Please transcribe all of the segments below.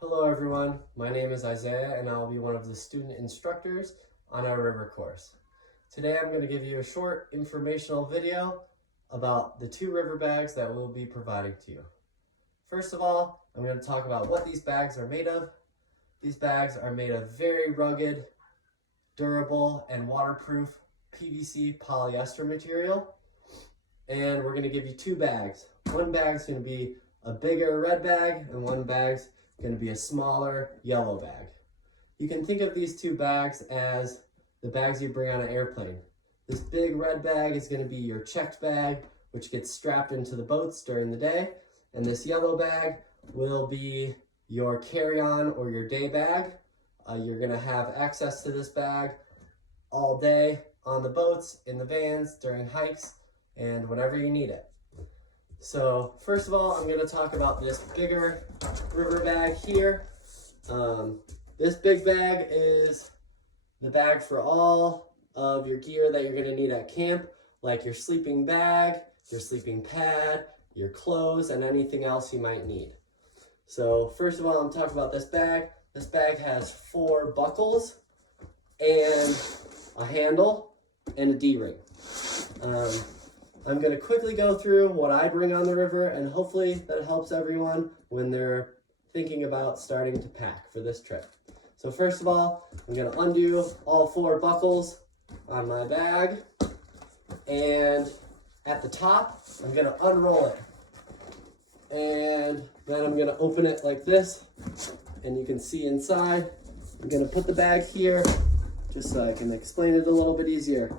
Hello everyone, my name is Isaiah and I will be one of the student instructors on our river course. Today I'm going to give you a short informational video about the two river bags that we'll be providing to you. First of all, I'm going to talk about what these bags are made of. These bags are made of very rugged, durable, and waterproof PVC polyester material. And we're going to give you two bags. One bag is going to be a bigger red bag and one bag's going to be a smaller yellow bag. You can think of these two bags as the bags you bring on an airplane. This big red bag is going to be your checked bag, which gets strapped into the boats during the day. And this yellow bag will be your carry-on or your day bag. You're going to have access to this bag all day on the boats, in the vans, during hikes, and whenever you need it. So first of all, I'm going to talk about this bigger river bag here. This big bag is the bag for all of your gear that you're going to need at camp, like your sleeping bag, your sleeping pad, your clothes, and anything else you might need. So first of all, I'm talking about this bag. This bag has 4 buckles and a handle and a D-ring. I'm going to quickly go through what I bring on the river, and hopefully that helps everyone when they're thinking about starting to pack for this trip. So first of all, I'm going to undo all 4 buckles on my bag, and at the top, I'm going to unroll it. And then I'm going to open it like this, and you can see inside. I'm going to put the bag here, just so I can explain it a little bit easier.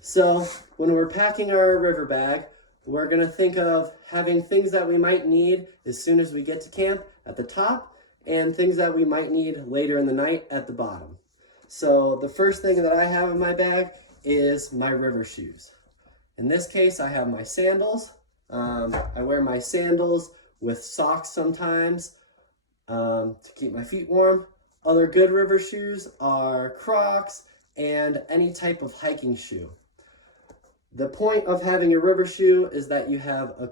So when we're packing our river bag, we're going to think of having things that we might need as soon as we get to camp at the top, and things that we might need later in the night at the bottom. So the first thing that I have in my bag is my river shoes. In this case, I have my sandals. I wear my sandals with socks sometimes to keep my feet warm. Other good river shoes are Crocs and any type of hiking shoe. The point of having a river shoe is that you have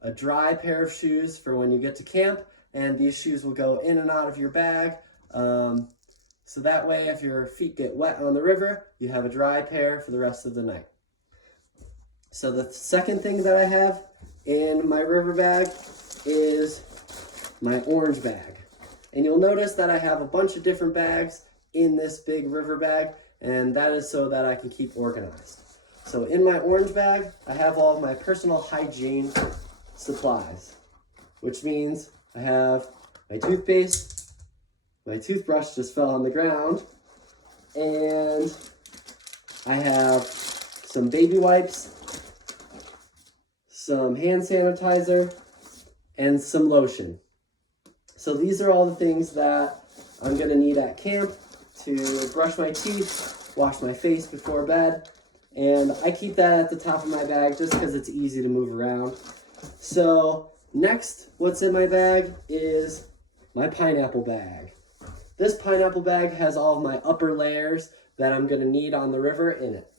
a dry pair of shoes for when you get to camp, and these shoes will go in and out of your bag. So that way, if your feet get wet on the river, you have a dry pair for the rest of the night. So the second thing that I have in my river bag is my orange bag. And you'll notice that I have a bunch of different bags in this big river bag, and that is so that I can keep organized. So in my orange bag, I have all of my personal hygiene supplies, which means I have my toothpaste, my toothbrush just fell on the ground, and I have some baby wipes, some hand sanitizer, and some lotion. So these are all the things that I'm going to need at camp to brush my teeth, wash my face before bed, and I keep that at the top of my bag just because it's easy to move around. So next, what's in my bag is my pineapple bag. This pineapple bag has all of my upper layers that I'm going to need on the river in it.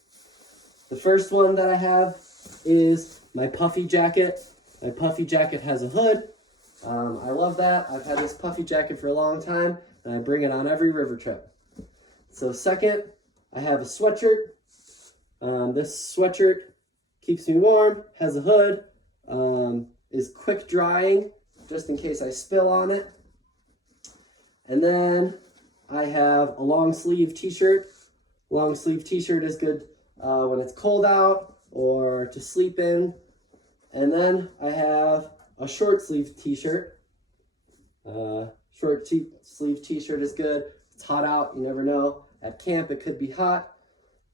The first one that I have is my puffy jacket. My puffy jacket has a hood. I love that. I've had this puffy jacket for a long time, and I bring it on every river trip. So second, I have a sweatshirt. This sweatshirt keeps me warm, has a hood, is quick drying, just in case I spill on it. And then I have a long sleeve t-shirt. Long sleeve t-shirt is good when it's cold out or to sleep in. And then I have a short sleeve t-shirt. Sleeve t-shirt is good. It's hot out, you never know. At camp it could be hot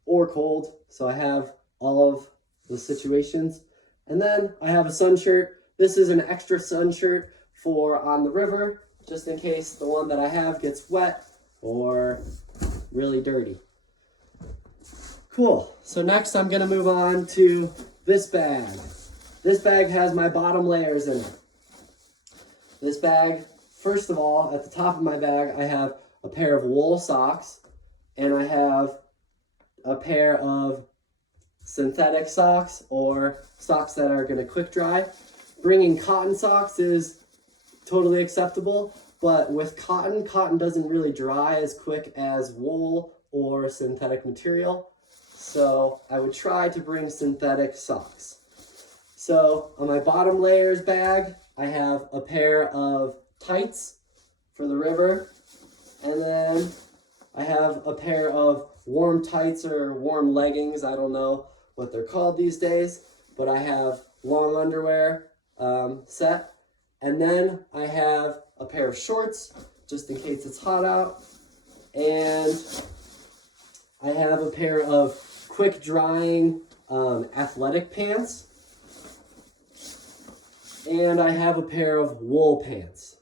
or cold, so I have all of the situations. And then I have a sun shirt. This is an extra sun shirt for on the river, just in case the one that I have gets wet or really dirty. Cool, so next I'm gonna move on to this bag. This bag has my bottom layers in it. This bag, first of all, at the top of my bag, I have a pair of wool socks, and I have a pair of synthetic socks or socks that are going to quick dry. Bringing cotton socks is totally acceptable, but with cotton, cotton doesn't really dry as quick as wool or synthetic material. So I would try to bring synthetic socks. So on my bottom layers bag, I have a pair of tights for the river, and then I have a pair of warm tights or warm leggings. I don't know what they're called these days, but I have long underwear set. And then I have a pair of shorts just in case it's hot out. And I have a pair of quick drying athletic pants. And I have a pair of wool pants.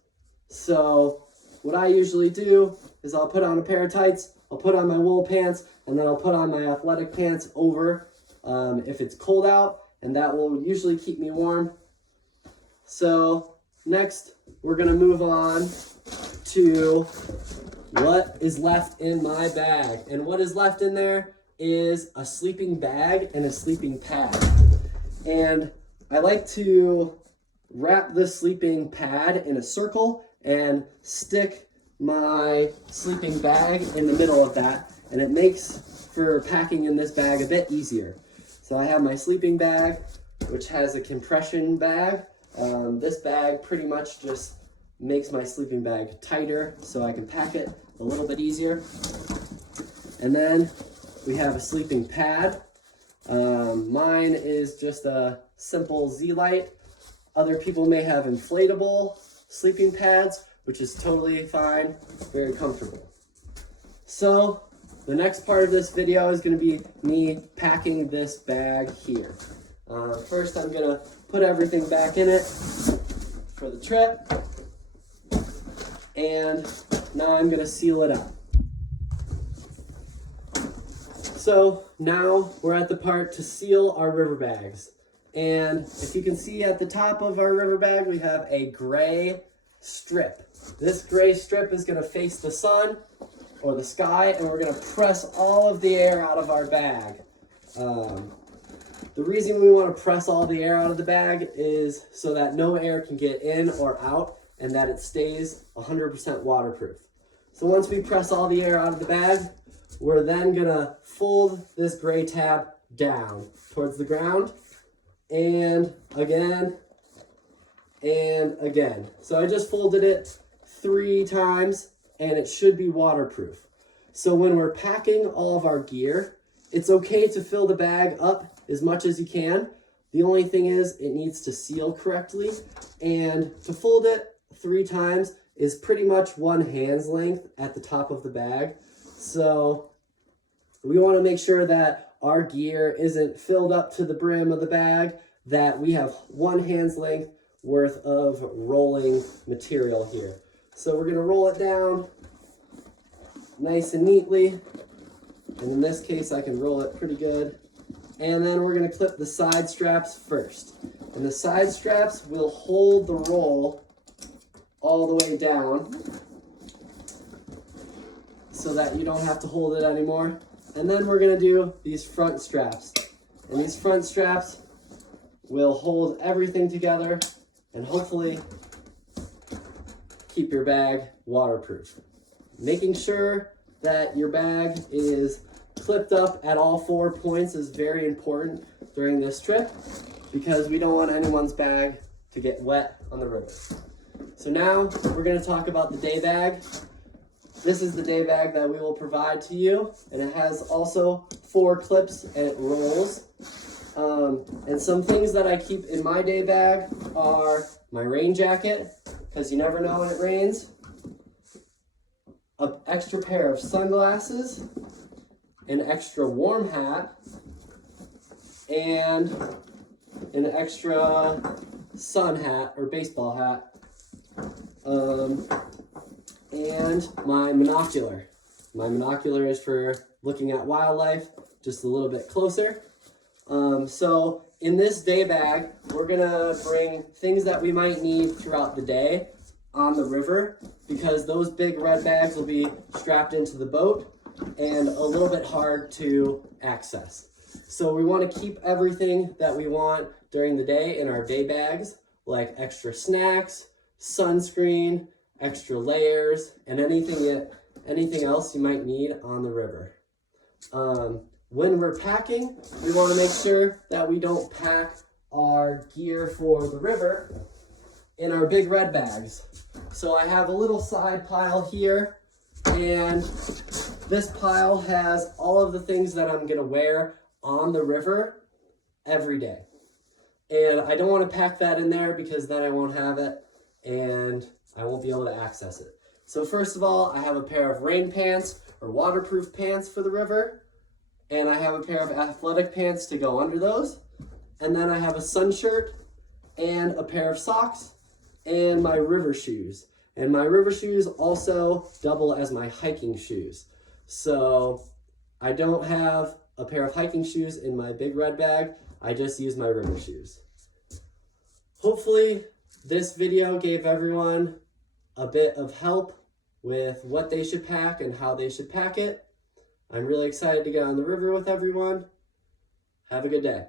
So what I usually do is I'll put on a pair of tights, I'll put on my wool pants, and then I'll put on my athletic pants over if it's cold out, and that will usually keep me warm. So next, we're gonna move on to what is left in my bag. And what is left in there is a sleeping bag and a sleeping pad. And I like to wrap the sleeping pad in a circle and stick my sleeping bag in the middle of that, and it makes for packing in this bag a bit easier. So I have my sleeping bag, which has a compression bag. This bag pretty much just makes my sleeping bag tighter so I can pack it a little bit easier. And then we have a sleeping pad. Mine is just a simple Z-Lite. Other people may have inflatable sleeping pads, which is totally fine, very comfortable. So the next part of this video is going to be me packing this bag here. First, I'm going to put everything back in it for the trip, and now I'm going to seal it up. So now we're at the part to seal our river bags. And if you can see at the top of our river bag, we have a gray strip. This gray strip is going to face the sun or the sky, and we're going to press all of the air out of our bag. The reason we want to press all the air out of the bag is so that no air can get in or out, and that it stays 100% waterproof. So once we press all the air out of the bag, we're then going to fold this gray tab down towards the ground, and again, and again. So I just folded it 3 times, and it should be waterproof. So when we're packing all of our gear, it's okay to fill the bag up as much as you can. The only thing is it needs to seal correctly, and to fold it 3 times is pretty much 1 hand's length at the top of the bag. So we want to make sure that our gear isn't filled up to the brim of the bag, that we have 1 hand's length worth of rolling material here. So we're going to roll it down nice and neatly, and in this case I can roll it pretty good. And then we're going to clip the side straps first, and the side straps will hold the roll all the way down so that you don't have to hold it anymore. And then we're going to do these front straps, and these front straps will hold everything together and hopefully keep your bag waterproof. Making sure that your bag is clipped up at all 4 points is very important during this trip, because we don't want anyone's bag to get wet on the river. So now we're going to talk about the day bag. This is the day bag that we will provide to you, and it has also 4 clips and it rolls. And some things that I keep in my day bag are my rain jacket, because you never know when it rains, an extra pair of sunglasses, an extra warm hat, and an extra sun hat or baseball hat, and my monocular. My monocular is for looking at wildlife just a little bit closer. So in this day bag, we're gonna bring things that we might need throughout the day on the river, because those big red bags will be strapped into the boat and a little bit hard to access. So we want to keep everything that we want during the day in our day bags, like extra snacks, sunscreen, extra layers, and anything else you might need on the river. When we're packing, we want to make sure that we don't pack our gear for the river in our big red bags. So I have a little side pile here, and this pile has all of the things that I'm gonna wear on the river every day. And I don't want to pack that in there because then I won't have it and I won't be able to access it. So first of all, I have a pair of rain pants or waterproof pants for the river, and I have a pair of athletic pants to go under those. And then I have a sun shirt and a pair of socks and my river shoes. And my river shoes also double as my hiking shoes. So I don't have a pair of hiking shoes in my big red bag. I just use my river shoes. Hopefully this video gave everyone a bit of help with what they should pack and how they should pack it. I'm really excited to get on the river with everyone. Have a good day.